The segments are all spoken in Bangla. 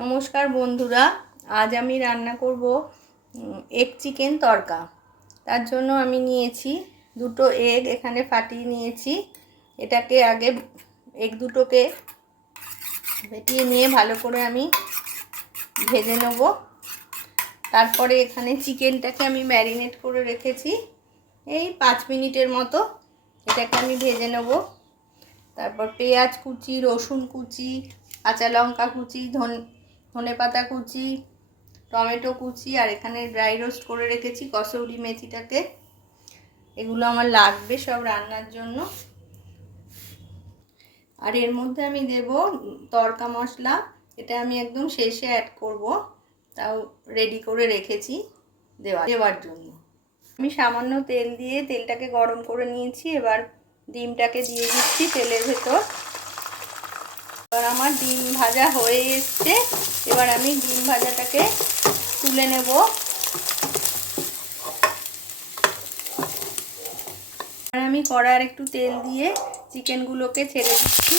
নমস্কার বন্ধুরা, আজ আমি রান্না করব এগ চিকেন তড়কা। তার জন্য আমি নিয়েছি দুটো এগ, এখানে ফাটিয়ে নিয়েছি। এটাকে আগে এগ দুটোকে ফেটিয়ে নিয়ে ভালো করে আমি ভেজে নেব। তারপরে এখানে চিকেনটাকে আমি ম্যারিনেট করে রেখেছি এই 5 মিনিটের মতো। এটাকে আমি ভেজে নেব। তারপর পেঁয়াজ কুচি, রসুন কুচি, কাঁচা লঙ্কা কুচি, ধনেপাতা কুচি, টমেটো কুচি, আর এখানে ড্রাই রোস্ট করে রেখেছি কসৌরি মেথিটাকে। এগুলো আমার লাগবে সব রান্নার জন্য। আর এর মধ্যে আমি দেব তড়কা মশলা। এটা আমি একদম শেষে অ্যাড করব, তাও রেডি করে রেখেছি দেওয়ার জন্য। আমি সামান্য তেল দিয়ে তেলটাকে গরম করে নিয়েছি। এবার ডিমটাকে দিয়ে দিচ্ছি তেলের ভেতর। এবার আমার ডিম ভাজা হয়ে এসছে। এবার আমি ডিম ভাজাটাকে তুলে নেব। আর আমি কড়ার একটু তেল দিয়ে চিকেনগুলোকে ছেড়ে দিচ্ছি।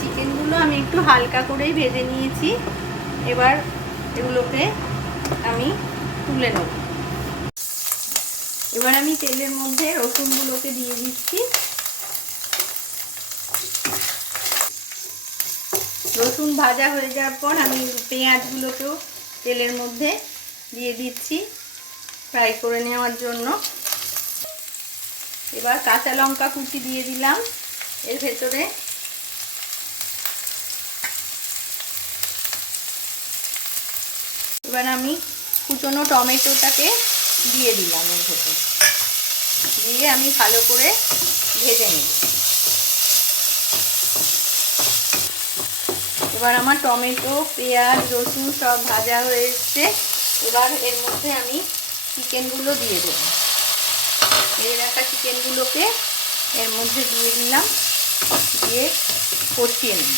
চিকেনগুলো আমি একটু হালকা করেই ভেজে নিয়েছি। এবার এগুলোকে আমি তুলে নেব। এবার আমি তেলের মধ্যে রসুনগুলোকে দিয়ে দিচ্ছি। রসুন ভাজা হয়ে যাওয়ার পর আমি পেঁয়াজগুলোকেও তেলের মধ্যে দিয়ে দিচ্ছি ফ্রাই করে নেওয়ার জন্য। এবার কাঁচা লঙ্কা কুচি দিয়ে দিলাম এর ভেতরে। এবার আমি কুচনো টমেটোটাকে দিয়ে দিলাম এর ভেতরে, দিয়ে আমি ভালো করে ভেজে নেব। এবার আমার টমেটো, পেঁয়াজ, রসুন সব ভাজা হয়ে এসছে। এবার এর মধ্যে আমি চিকেনগুলো দিয়ে দেব। ভেজে রাখা চিকেনগুলোকে এর মধ্যে দিয়ে দিলাম, দিয়ে কষিয়ে নেব।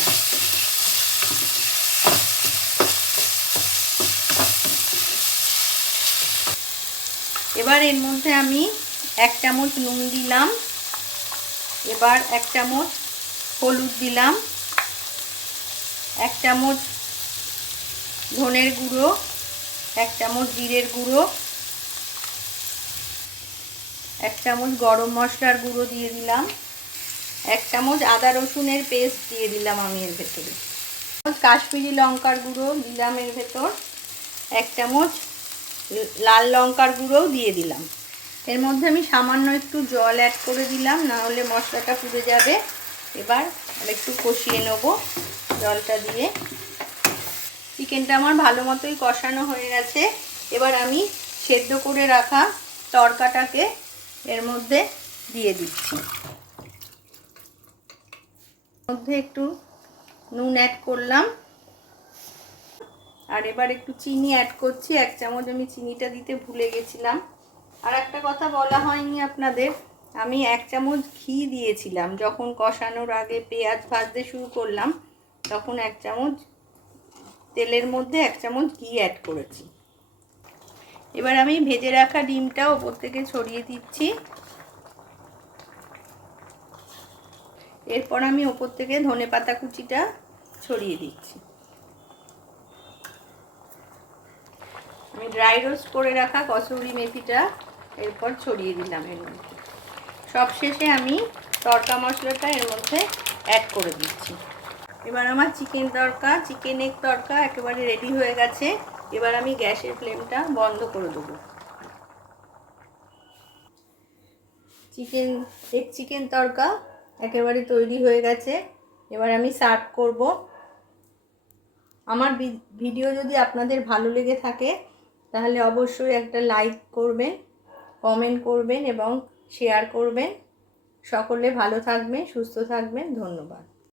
এবার এর মধ্যে আমি 1 চামচ নুন দিলাম। এবার 1 চামচ হলুদ দিলাম, 1 চামচ ধনের গুঁড়ো, 1 চামচ জিরের গুঁড়ো, 1 চামচ গরম মশলার গুঁড়ো দিয়ে দিলাম, 1 চামচ আদা রসুনের পেস্ট দিয়ে দিলাম আমি এর ভেতরে, কাশ্মীরি লঙ্কার গুঁড়ো দিলাম এর ভেতর, 1 চামচ লাল লঙ্কার গুঁড়োও দিয়ে দিলাম। এর মধ্যে আমি সামান্য একটু জল অ্যাড করে দিলাম, না হলে মশলাটা পুড়ে যাবে। এবার একটু কষিয়ে নেব জলটা দিয়ে। চিকেনটা আমার ভালো মতোই কষানো হয়ে গেছে। এবার আমি সেদ্ধ করে রাখা তড়কাটাকে এর মধ্যে দিয়ে দিচ্ছি। মধ্যে একটু নুন অ্যাড করলাম, আর এবার একটু চিনি অ্যাড করছি। 1 চামচ আমি চিনিটা দিতে ভুলে গেছিলাম। আর একটা কথা বলা হয়নি আপনাদের, আমি 1 চামচ ঘি দিয়েছিলাম যখন কষানোর আগে পেঁয়াজ ভাজতে শুরু করলাম, তখন 1 চামচ তেলের মধ্যে 1 চামচ ঘি অ্যাড করেছি। এবার আমি ভেজে রাখা ডিমটা ওপর থেকে ছড়িয়ে দিচ্ছি। এরপর আমি ওপর থেকে ধনেপাতা কুচিটা ছড়িয়ে দিচ্ছি। আমি ড্রাই রোস্ট করে রাখা কসৌরি মেথিটা এরপর ছড়িয়ে দিলাম এর মধ্যে। সবশেষে আমি তড়কা মশলাটা এর মধ্যে অ্যাড করে দিচ্ছি। এবার আমার চিকেন এগ তড়কা একেবারে রেডি হয়ে গেছে। এবার আমি গ্যাসের ফ্লেমটা বন্ধ করে দেবো। এগ চিকেন তড়কা একেবারে তৈরি হয়ে গেছে। এবার আমি সার্ভ করব। আমার ভিডিও যদি আপনাদের ভালো লেগে থাকে তাহলে অবশ্যই একটা লাইক করবেন, কমেন্ট করবেন এবং শেয়ার করবেন। সকলে ভালো থাকবেন, সুস্থ থাকবেন। ধন্যবাদ।